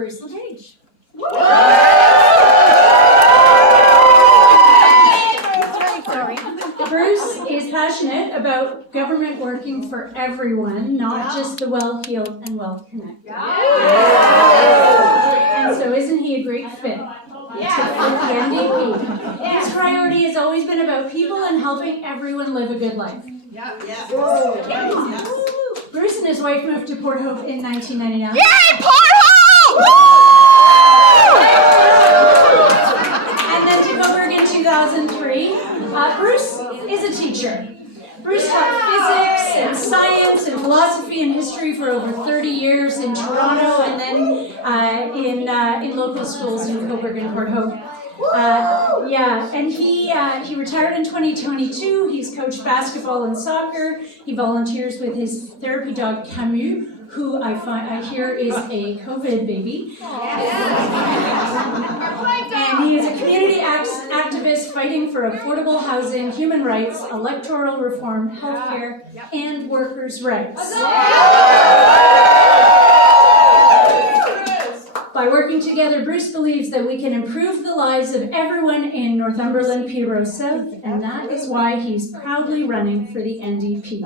Bruce LePage. Bruce is passionate about government working for everyone, not just the well-heeled and well-connected. And so isn't he a great fit to the NDP? His priority has always been about people and helping everyone live a good life. Bruce and his wife moved to Port Hope in 1999. Yay, Port Hope! And then to Coburg in 2003. Bruce is a teacher. Bruce taught physics and science and philosophy and history for over 30 years in Toronto and then in local schools in Coburg and Port Hope. And he retired in 2022. He's coached basketball and soccer. He volunteers with his therapy dog Camus, who I hear is a COVID baby. And he is a community activist fighting for affordable housing, human rights, electoral reform, healthcare, and workers' rights. By working together, Bruce believes that we can improve the lives of everyone in Northumberland, Peterborough South, and that is why he's proudly running for the NDP.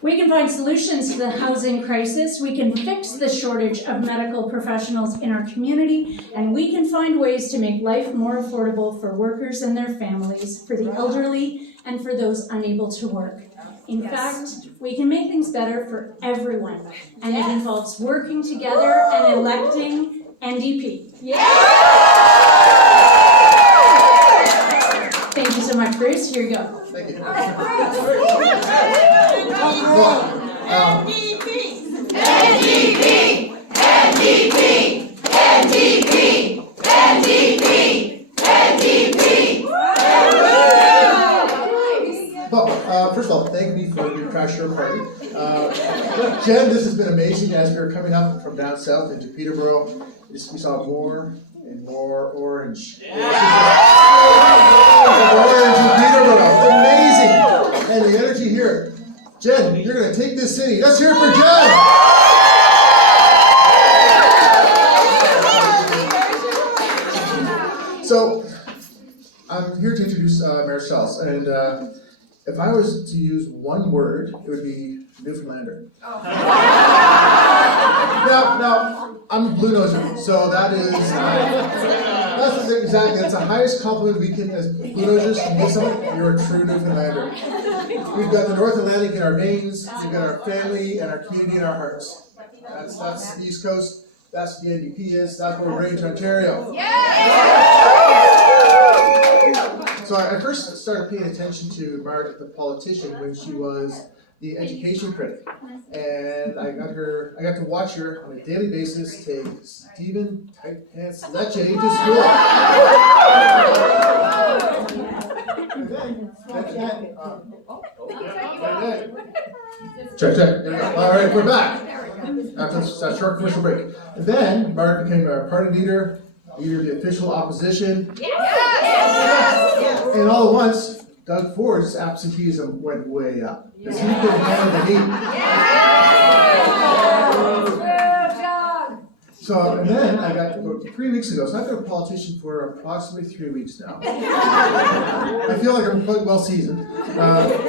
We can find solutions to the housing crisis, we can fix the shortage of medical professionals in our community, and we can find ways to make life more affordable for workers and their families, for the elderly, and for those unable to work. In fact, we can make things better for everyone, and it involves working together and electing NDP. Thank you so much, Bruce. Here you go. Thank you. NDP! NDP! NDP! NDP! NDP! Well, first of all, thank you for your crash show party. Jen, this has been amazing as we were coming up from down south into Peterborough. We saw more and more orange. Orange in Peterborough. It's amazing. And the energy here. Jen, you're going to take this city. Let's hear it for Jen. So, I'm here to introduce Marit Stiles, and if I was to use one word, it would be Newfoundlander. Now, I'm a blue noser, so that's the highest compliment we can, as blue nosers, can give someone. You're a true Newfoundlander. We've got the North Atlantic in our veins, we've got our family and our community in our hearts. That's the East Coast, that's what the NDP is, that's where we're bringing to Ontario. So I first started paying attention to Marit, the politician, when she was the education critic, and I got to watch her on a daily basis take Stephen Tight Pants Lecce to school. Check. There we go. All right, we're back after that short commercial break. And then Marit became our party leader of the official opposition. And all at once, Doug Ford's absenteeism went way up because he couldn't handle the heat. So, and then I got about 3 weeks ago, so I've been a politician for approximately 3 weeks now. I feel like I'm quite well seasoned.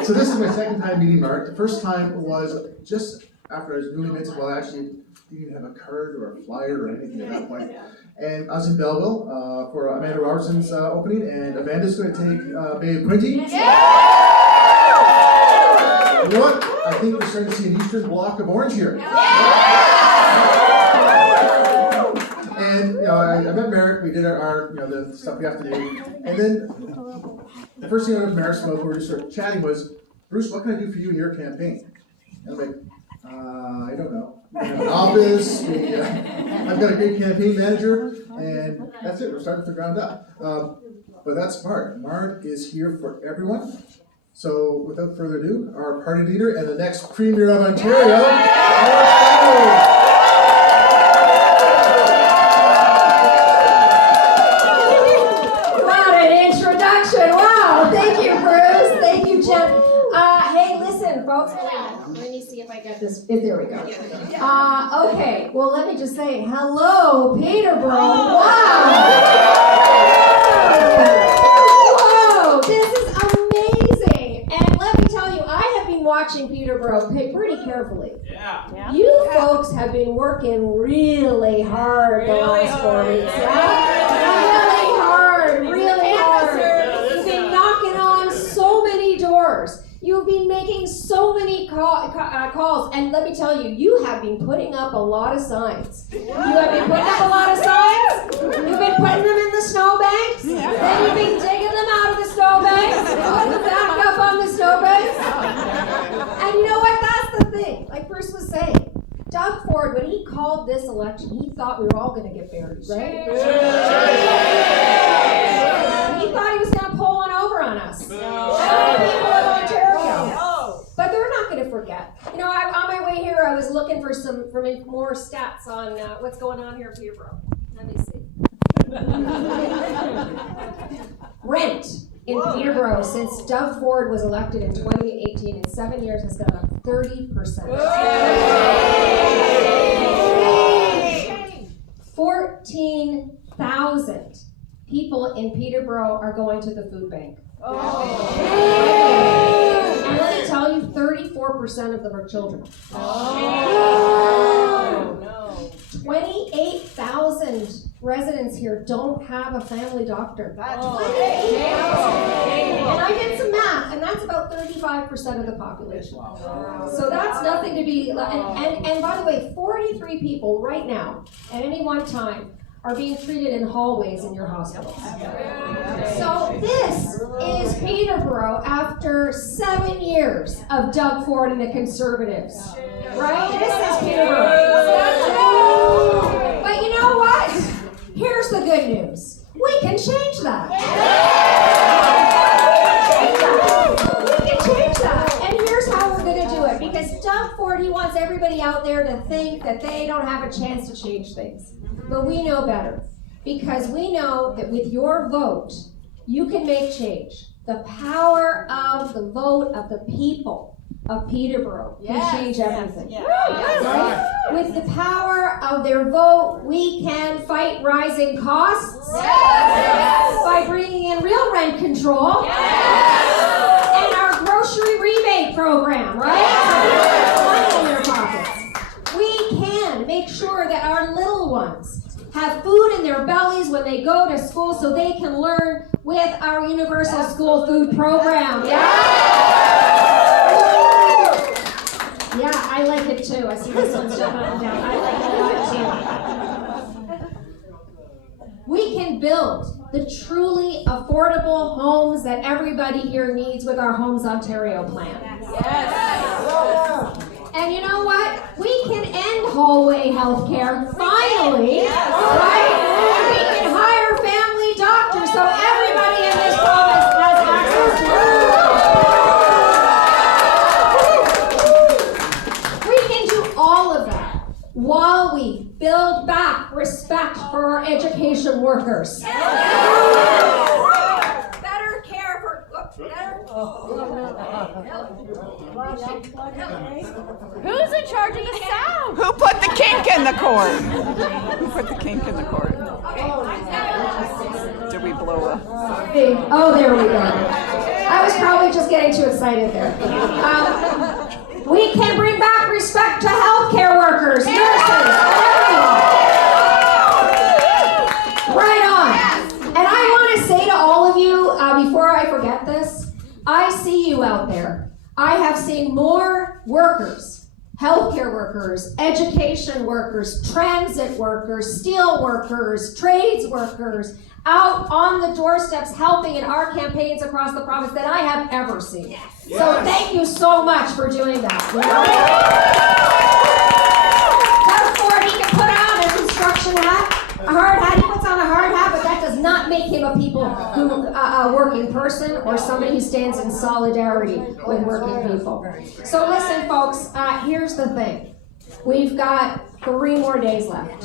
So this is my second time meeting Marit. The first time was just after I was newly minted. Well, actually, didn't even have a card or a flyer or anything at that point. And I was in Belleville for Amanda Robertson's opening, and Amanda's going to take Bay of Quinte. You know what? I think we're starting to see an eastern block of orange here. And I met Marit. We did our the stuff we have to do, and then the first thing I with Marit spoke, we were just sort of chatting, was, Bruce, what can I do for you in your campaign? And I'm like, I don't know. We have an office. I've got a great campaign manager, and that's it. We're starting from the ground up. But that's smart. Marit is here for everyone. So without further ado, our party leader and the next Premier of Ontario, What an introduction. Wow. Thank you, Bruce. Thank you, Jen. Hey, listen, folks. Let me see if I got get this. There we go. Okay, well, let me just say hello, Peterborough. Wow! Whoa, this is amazing. And let me tell you, I have been watching Peterborough pretty carefully. Yeah. You folks have been working really hard the last 4 weeks. Really hard. You've been knocking on so many doors. You've been making so many calls, and let me tell you, you have been putting up a lot of signs. You have been putting up a lot of signs. You've been putting them in the snowbanks. Then you've been digging them out of the snowbanks, putting them back up on the snowbanks. And you know what? That's the thing. Like Bruce was saying, Doug Ford, when he called this election, he thought we were all going to get buried, right? He thought he was going to pull one over on us. People of Ontario. But they're not going to forget. You know, on my way here, I was looking for more stats on what's going on here in Peterborough. Let me see. Rent in Peterborough since Doug Ford was elected in 2018 in 7 years has gone up 30%. 14,000 people in Peterborough are going to the food bank. And let me tell you, 34% of them are children. 28,000 residents here don't have a family doctor. 28,000. And I did some math, and that's about 35% of the population. So that's nothing to be, and by the way, 43 people right now, at any one time, are being treated in hallways in your hospitals. So this is Peterborough after 7 years of Doug Ford and the Conservatives. Right? This is Peterborough. But you know what? Here's the good news. We can change that. We can change that. And here's how we're going to do it. Because Doug Ford, he wants everybody out there to think that they don't have a chance to change things. But we know better, because we know that with your vote, you can make change. The power of the vote of the people of Peterborough can change everything. Right? With the power of their vote, we can fight rising costs by bringing in real rent control and our grocery rebate program, right? Money in their pockets. We can make sure that our little ones have food in their bellies when they go to school so they can learn with our universal school food program. Yeah, I like it too. I see this one jumping up and down. I like it a lot too. We can build the truly affordable homes that everybody here needs with our Homes Ontario plan. And you know what? We can end hallway healthcare finally, right? And we can hire family doctors so everybody in this province has access to it. We can do all of that while we build back respect for our education workers. Better care for Who's in charge of the sound? Who put the kink in the cord? Who put the kink in the cord? Did we blow up? Oh, there we go. I was probably just getting too excited there. We can bring back respect to healthcare workers, nurses, everyone. Right on. And I want to say to all of you, before I forget this, I see you out there. I have seen more workers, healthcare workers, education workers, transit workers, steel workers, trades workers, out on the doorsteps helping in our campaigns across the province that I have ever seen. So thank you so much for doing that. Doug Ford, he can put on a construction hat, a hard hat, he puts on a hard hat, but that does not make him a working person or somebody who stands in solidarity with working people. So listen, folks, here's the thing. We've got 3 more days left.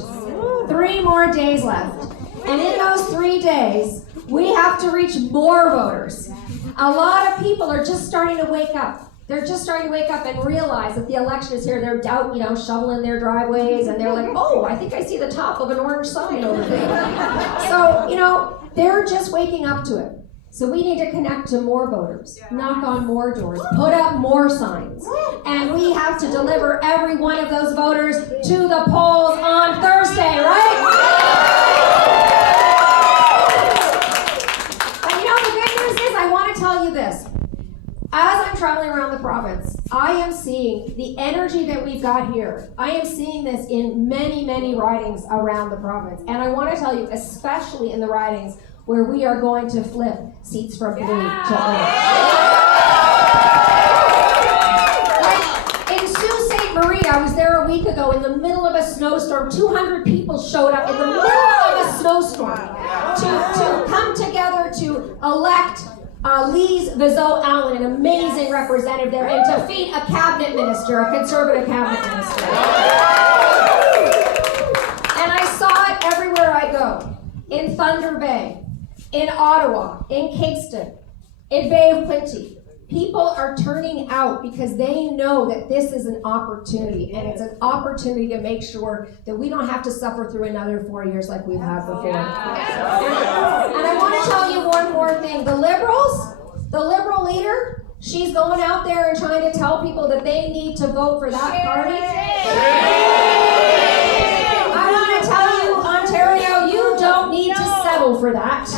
3 more days left. And in those 3 days, we have to reach more voters. A lot of people are just starting to wake up. They're just starting to wake up and realize that the election is here. They're shoveling their driveways, and they're like, oh, I think I see the top of an orange sign over there. So, they're just waking up to it. So we need to connect to more voters, knock on more doors, put up more signs. And we have to deliver every one of those voters to the polls on Thursday, right? And the good news is, I want to tell you this. As I'm traveling around the province, I am seeing the energy that we've got here. I am seeing this in many, many ridings around the province. And I want to tell you, especially in the ridings where we are going to flip seats from blue to orange. Like in Sault Ste. Marie, I was there a week ago in the middle of a snowstorm. 200 people showed up in the middle of a snowstorm to come together to elect Lise Vizeau-Allen, an amazing representative there, and to defeat a cabinet minister, a conservative cabinet minister. And I saw it everywhere I go. In Thunder Bay, in Ottawa, in Kingston, in Bay of Quinte. People are turning out because they know that this is an opportunity, and it's an opportunity to make sure that we don't have to suffer through another 4 years like we've had before. And I want to tell you one more thing. The Liberal leader, she's going out there and trying to tell people that they need to vote for that party. I want to tell you, Ontario, you don't need to settle for that.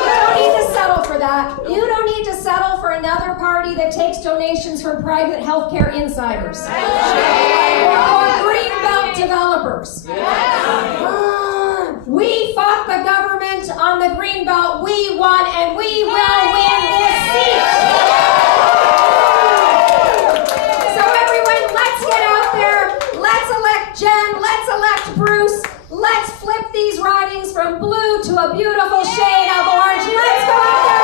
You don't need to settle for that. You don't need to settle for another party that takes donations from private healthcare insiders or greenbelt developers. We fought the government on the greenbelt. We won, and we will win this seat. So everyone, let's get out there. Let's elect Jen. Let's elect Bruce. Let's flip these ridings from blue to a beautiful shade of orange. Let's go out there.